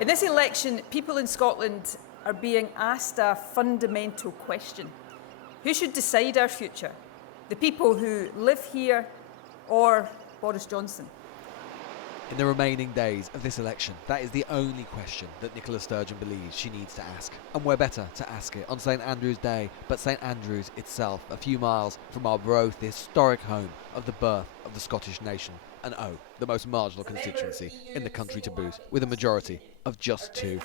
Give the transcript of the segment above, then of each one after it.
In this election, people in Scotland are being asked a fundamental question. Who should decide our future? The people who live here or Boris Johnson? In the remaining days of this election, that is the only question that Nicola Sturgeon believes she needs to ask. And where better to ask it on St Andrew's Day, but St Andrews itself, a few miles from Arbroath, the historic home of the birth of the Scottish nation. And the most marginal constituency in the country to boot, with a majority of just 2.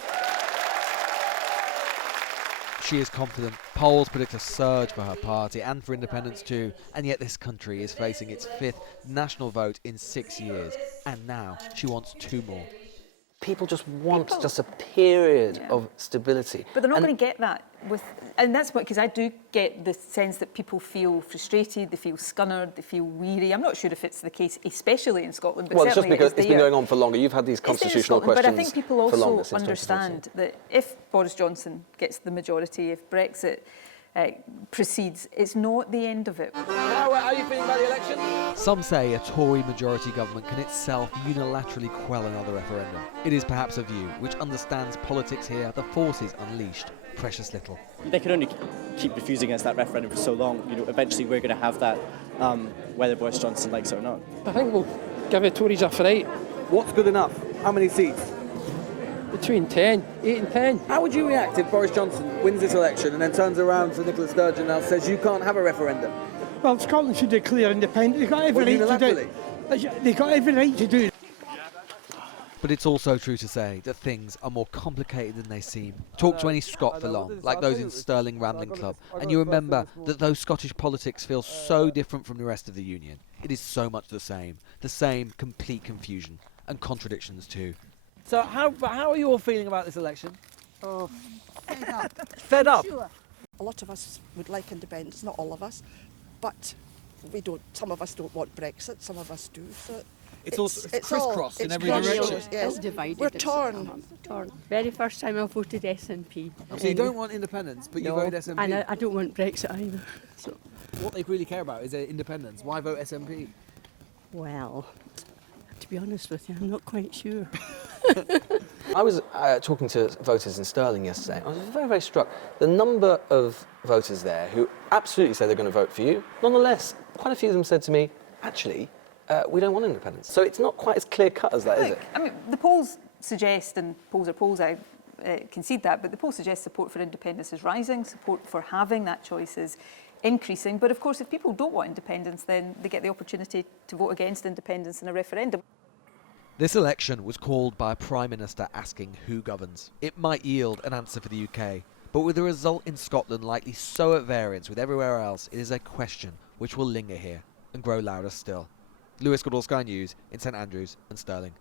She is confident. Polls predict a surge for her party and for independence too, and yet this country is facing its 5th national vote in 6 years, and now she wants 2 more. People just want just a period of stability. But they're not going to get that and that's what, because I do get the sense that people feel frustrated, they feel scunnered, they feel weary. I'm not sure if it's the case, especially in Scotland, but well, it's just because it's been going on for longer. You've had these constitutional questions. But I think people also understand that if Boris Johnson gets the majority, if Brexit proceeds, it's not the end of it. How are you feeling about the election? Some say a Tory majority government can itself unilaterally quell another referendum. It is perhaps a view which understands politics here, the forces unleashed, precious little. They can only keep refusing us that referendum for so long. Eventually we're going to have that, whether Boris Johnson likes it or not. I think we'll give the Tories a fright. What's good enough? How many seats? Between 8 and 10. How would you react if Boris Johnson wins this election and then turns around to Nicola Sturgeon and says you can't have a referendum? Well, Scotland should declare independence. They've got every right to do it. They've got every right to do it. But it's also true to say that things are more complicated than they seem. Talk to any Scot for long, like those in Stirling Rambling Club, and you remember that though Scottish politics feel so different from the rest of the Union, it is so much the same complete confusion, and contradictions too. So how are you all feeling about this election? Oh, fed up. Fed up? Sure. A lot of us would like independence, not all of us, but we don't. Some of us don't want Brexit, some of us do. So it's crisscrossed in every direction. Yes. It's divided. We're torn. Torn. Very first time I voted SNP. So you don't want independence, but you vote SNP? And I don't want Brexit either. So. What they really care about is their independence. Why vote SNP? Well, to be honest with you, I'm not quite sure. I was talking to voters in Stirling yesterday. I was very, very struck. The number of voters there who absolutely say they're going to vote for you, nonetheless, quite a few of them said to me, actually, we don't want independence. So it's not quite as clear-cut as that, is it? I mean, the polls suggest, and polls are polls, I concede that, but the polls suggest support for independence is rising, support for having that choice is increasing. But of course, if people don't want independence, then they get the opportunity to vote against independence in a referendum. This election was called by a Prime Minister asking who governs. It might yield an answer for the UK, but with the result in Scotland likely so at variance with everywhere else, it is a question which will linger here and grow louder still. Lewis Goodall, Sky News in St Andrews and Stirling.